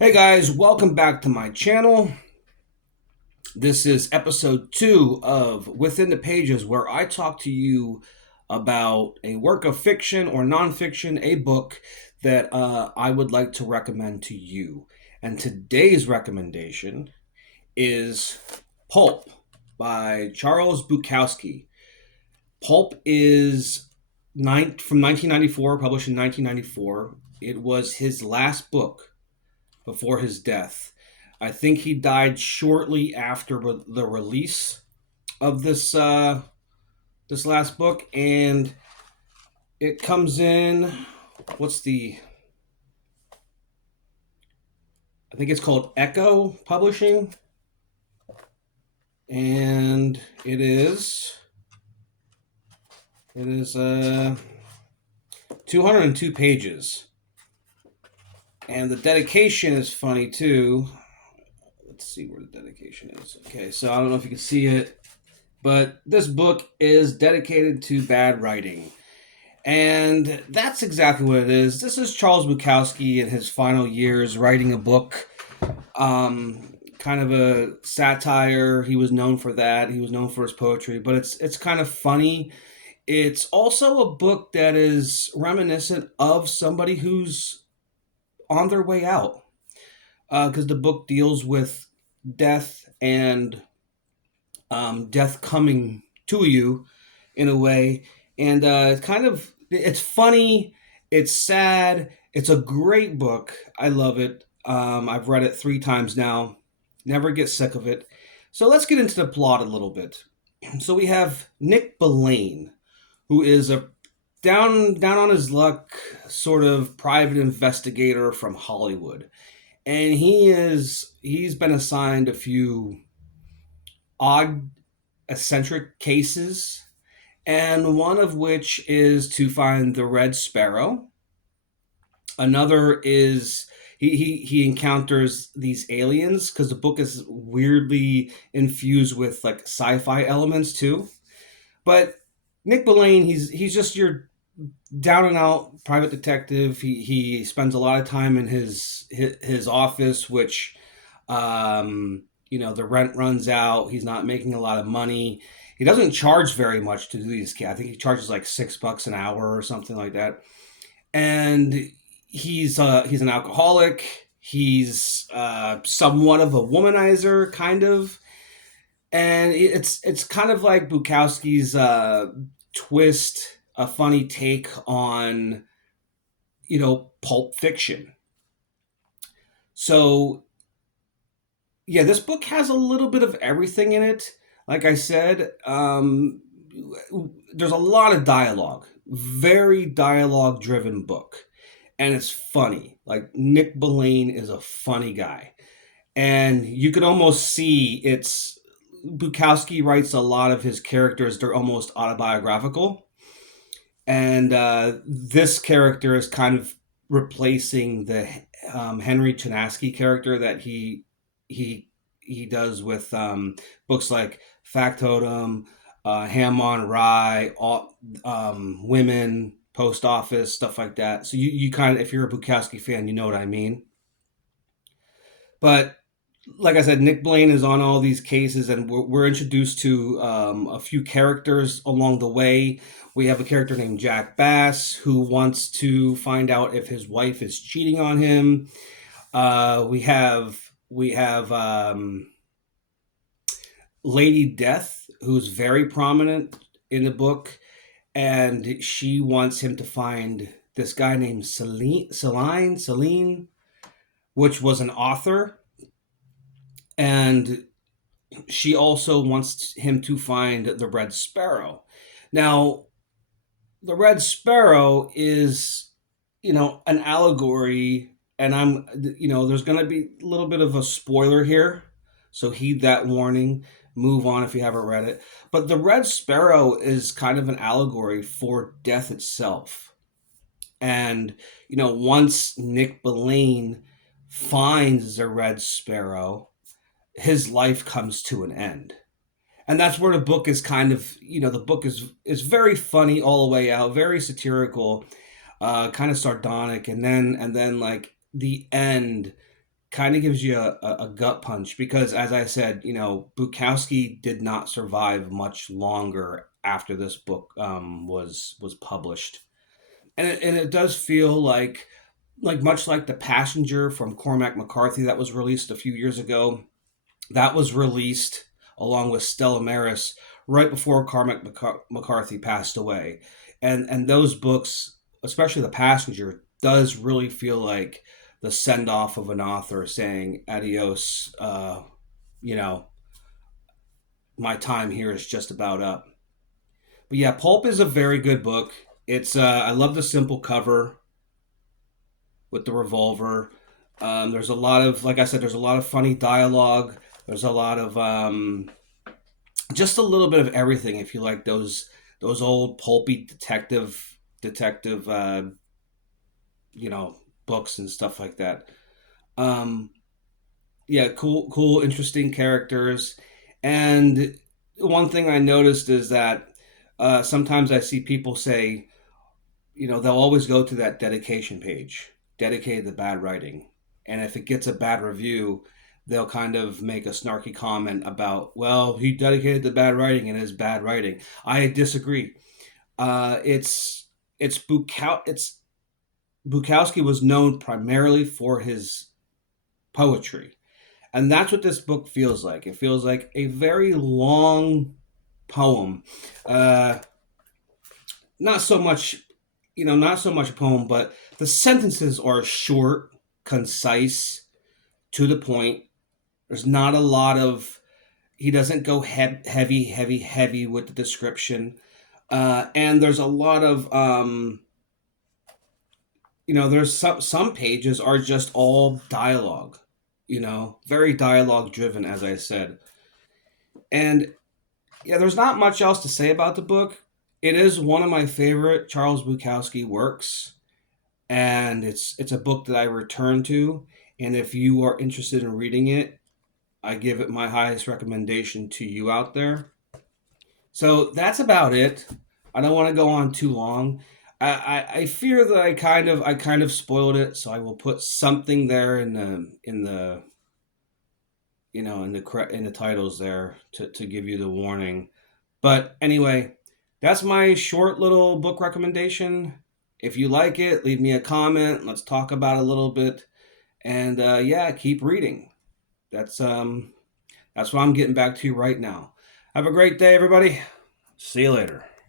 Hey guys, welcome back to my channel. This is episode 2 of Within the Pages, where I talk to you about a work of fiction or nonfiction, a book that I would like to recommend to you. And today's recommendation is Pulp by Charles Bukowski. Pulp is from 1994, published in 1994. It was his last book before his death. I think he died shortly after the release of this last book, and it comes in. What's the? I think it's called Echo Publishing, and it is 202 pages, and the dedication is funny too. Let's see where the dedication is. Okay, so I don't know if you can see it, but this book is dedicated to bad writing. And that's exactly what it is. This is Charles Bukowski in his final years writing a book, kind of a satire. He was known for that. He was known for his poetry, but it's kind of funny. It's also a book that is reminiscent of somebody who's on their way out, because the book deals with death and death coming to you in a way, and it's funny, it's sad, it's a great book. I love it. I've read it 3 times now, never get sick of it. So let's get into the plot a little bit. So we have Nick Belaine, who is a down on his luck sort of private investigator from Hollywood, and he's been assigned a few odd, eccentric cases, and one of which is to find the Red Sparrow. Another is he encounters these aliens, because the book is weirdly infused with like sci-fi elements too. But Nick Belaine, he's just your down and out private detective. He spends a lot of time in his office, which the rent runs out. He's not making a lot of money. He doesn't charge very much to do these. I think he charges like $6 an hour or something like that. And he's an alcoholic. He's somewhat of a womanizer, kind of, and it's kind of like Bukowski's twist, a funny take on pulp fiction. So yeah, this book has a little bit of everything in it. Like I said, there's a lot of dialogue, very dialogue driven book, and it's funny. Like, Nick Belaine is a funny guy, and you could almost see it's Bukowski writes a lot of his characters, they're almost autobiographical, and this character is kind of replacing the Henry Chinaski character that he he does with books like Factotum, Ham on Rye, Women, Post Office, stuff like that. So you kind of, if you're a Bukowski fan, you know what I mean. But like I said, Nick Blaine is on all these cases, and we're introduced to a few characters along the way. We have a character named Jack Bass who wants to find out if his wife is cheating on him. We have Lady Death, who's very prominent in the book, and she wants him to find this guy named Celine, which was an author, and she also wants him to find the Red Sparrow. Now, the Red Sparrow is, an allegory, and there's going to be a little bit of a spoiler here, so heed that warning. Move on if you haven't read it. But the Red Sparrow is kind of an allegory for death itself. And, once Nick Belaine finds the Red Sparrow, his life comes to an end. And that's where the book is kind of, the book is very funny all the way out, very satirical, kind of sardonic, and then like the end kind of gives you a gut punch because, as I said, Bukowski did not survive much longer after this book was published, and it does feel like much like The Passenger from Cormac McCarthy that was released a few years ago. That was released along with Stella Maris right before Cormac McCarthy passed away, and those books, especially The Passenger, does really feel like the send off of an author saying adios. You know, my time here is just about up. But yeah, Pulp is a very good book. It's I love the simple cover with the revolver. There's a lot of, like I said, there's a lot of funny dialogue. There's a lot of just a little bit of everything. If you like those old pulpy detective you know books and stuff like that. Um, yeah, cool, interesting characters. And one thing I noticed is that sometimes I see people say, they'll always go to that dedication page, dedicated to bad writing. And if it gets a bad review, they'll kind of make a snarky comment about, well, he dedicated to bad writing and his bad writing. I disagree. It's Bukowski was known primarily for his poetry, and that's what this book feels like. It feels like a very long poem. Uh, not so much not so much a poem, but the sentences are short, concise, to the point. There's not a lot of, he doesn't go heavy with the description. And there's a lot of, there's some pages are just all dialogue, very dialogue driven, as I said. And yeah, there's not much else to say about the book. It is one of my favorite Charles Bukowski works, and it's a book that I return to. And if you are interested in reading it, I give it my highest recommendation to you out there. So that's about it. I don't want to go on too long. I fear that I kind of spoiled it, so I will put something there in the titles there to give you the warning. But anyway, that's my short little book recommendation. If you like it, leave me a comment. Let's talk about it a little bit. And yeah, keep reading. That's what I'm getting back to right now. Have a great day, everybody. See you later.